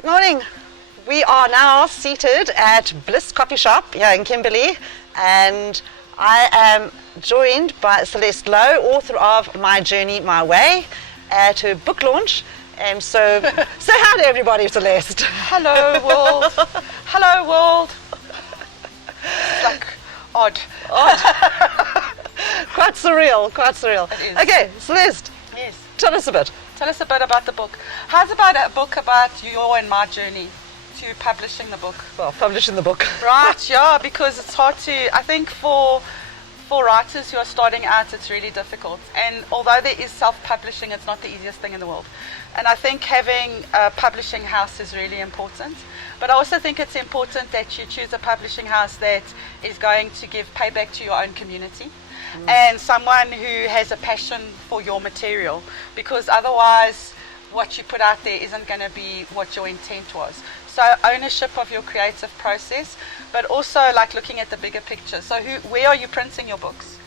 Good morning. We are now seated at Bliss Coffee Shop here in Kimberley, and I am joined by Celeste Louw, author of My Journey, My Way, at her book launch. And so, say hi to everybody, Celeste. Hello, world. Hello, world. It's like odd. Quite surreal, quite surreal. It is. Okay, Celeste, Yes. tell us a bit. Tell us a bit about the book. How's about a book about your and my journey to publishing the book? Well, publishing the book. Right, yeah, because it's hard to, I think for writers who are starting out, it's really difficult. And although there is self-publishing, it's not the easiest thing in the world. And I think having a publishing house is really important. But I also think it's important that you choose a publishing house that is going to give payback to your own community. And someone who has a passion for your material, because otherwise what you put out there isn't going to be what your intent was. So ownership of your creative process, but also like looking at the bigger picture. So where are you printing your books?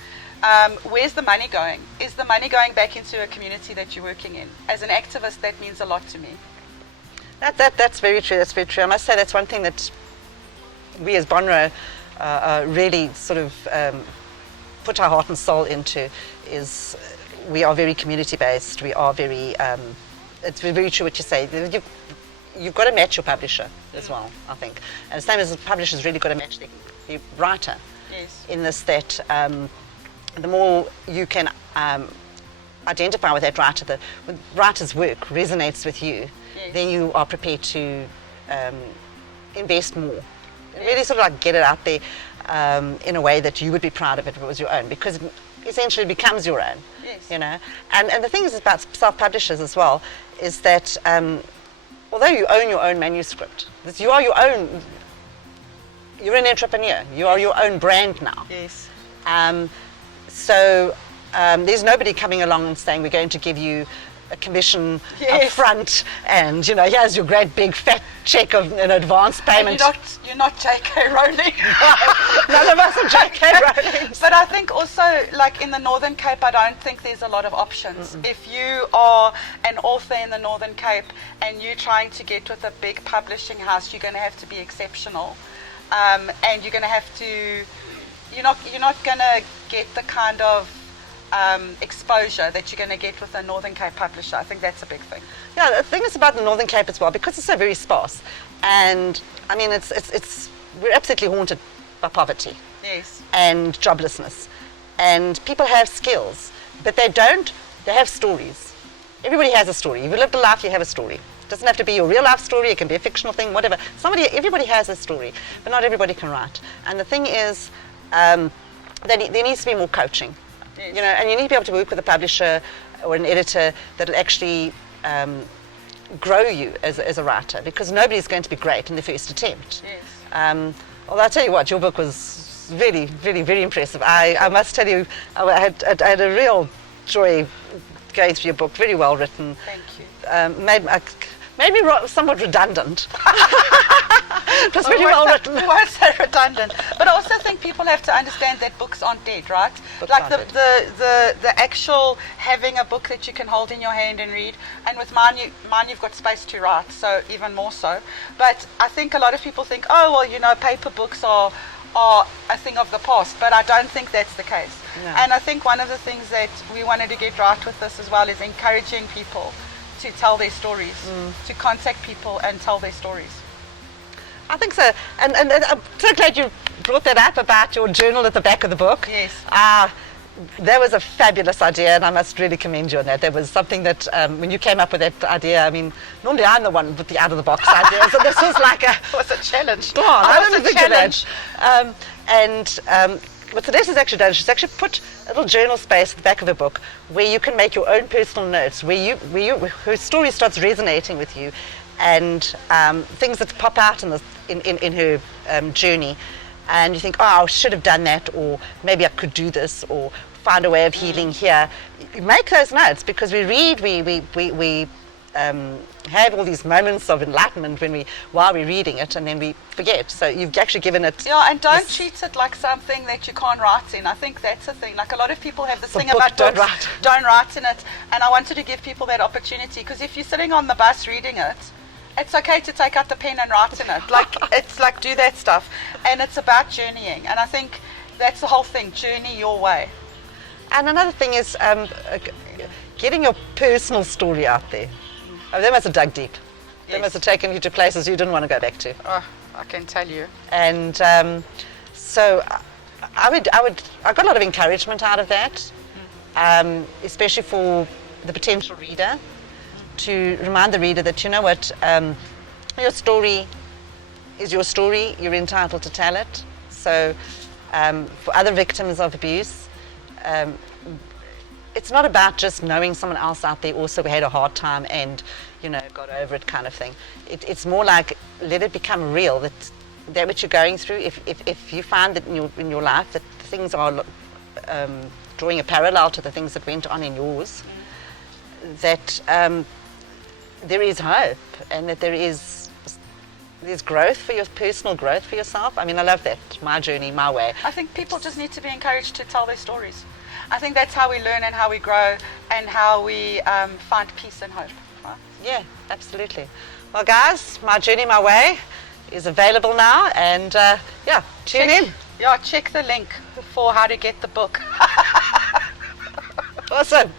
Where's the money going? Is the money going back into a community that you're working in? As an activist, that means a lot to me. That's very true. That's very true. I must say that's one thing that we as BonRo really sort of put our heart and soul into, is we are very community based. We are very. It's very true what you say. You've got to match your publisher as well, I think. And the same as the publisher's really got to match the writer. Yes. In this, that the more you can identify with that writer, when the writer's work resonates with you, Yes. then you are prepared to invest more. And really sort of like get it out there in a way that you would be proud of it if it was your own, because it essentially becomes your own. Yes. You know, and the thing is about self-publishers as well is that although you own your own manuscript, you are your own. You're an entrepreneur. You are your own brand now. Yes. So there's nobody coming along and saying we're going to give you a commission up Yes. front, and here's your great big fat check of an advance payment. You're not J.K. Rowling. None of us are J.K. Rowling. But I think also, like in the Northern Cape, I don't think there's a lot of options. If you are an author in the Northern Cape and you're trying to get with a big publishing house, you're going to have to be exceptional, and you're going to have to. You're not going to get the kind of exposure that you're going to get with a Northern Cape publisher. I think that's a big thing. Yeah, the thing is about the Northern Cape as well, because it's so very sparse, and I mean we're absolutely haunted by poverty. Yes. And joblessness, and people have skills, but they have stories. Everybody has a story. If you lived a life, you have a story. It doesn't have to be your real life story, it can be a fictional thing, whatever. Everybody has a story, but not everybody can write. And the thing is, there needs to be more coaching. Yes. And you need to be able to work with a publisher or an editor that will actually grow you as a writer, because nobody's going to be great in the first attempt. Yes. Although I tell you what, your book was really, really, very impressive. I must tell you, I had a real joy going through your book. Very well written. Thank you. Made me somewhat redundant. It was really well written. I won't say redundant, but I also think people have to understand that books aren't dead, right? Books like aren't the actual having a book that you can hold in your hand and read. And with mine you've got space to write, so even more so. But I think a lot of people think, oh well, paper books are a thing of the past, but I don't think that's the case. No. And I think one of the things that we wanted to get right with this as well is encouraging people to tell their stories, to contact people and tell their stories. I think so. And I'm so glad you brought that up about your journal at the back of the book. Yes. That was a fabulous idea, and I must really commend you on that. That was something that, when you came up with that idea, I mean, normally I'm the one with the out-of-the-box idea, so this was like It was a challenge. I didn't think of that. What Celeste has actually done, she's actually put a little journal space at the back of her book where you can make your own personal notes, where her story starts resonating with you, and things that pop out in her journey, and you think, oh, I should have done that, or maybe I could do this, or find a way of healing here. You make those notes, because we read, we have all these moments of enlightenment while we're reading it, and then we forget. So you've actually given it. Yeah, and don't treat it like something that you can't write in. I think that's the thing. Like a lot of people have this thing about books, don't write in it. And I wanted to give people that opportunity, because if you're sitting on the bus reading it, It's okay to take out the pen and write in it. Like, it's like, do that stuff. And it's about journeying. And I think that's the whole thing, journey your way. And another thing is getting your personal story out there. They must have dug deep. They Yes. must have taken you to places you didn't want to go back to. Oh, I can tell you. And so I got a lot of encouragement out of that, especially for the potential reader, to remind the reader that, you know what, your story is your story, you're entitled to tell it. So for other victims of abuse, it's not about just knowing someone else out there also had a hard time and, you know, got over it kind of thing. It's more like, let it become real, that what you're going through, if you find that in your life that things are drawing a parallel to the things that went on in yours, that there is hope and that there's growth for your personal growth for yourself. I mean, I love that, my journey, my way. I think people just need to be encouraged to tell their stories. I think that's how we learn and how we grow and how we find peace and hope. Right? Yeah, absolutely. Well, guys, my journey, my way is available now, and yeah, tune in. Yeah, check the link for how to get the book. Awesome.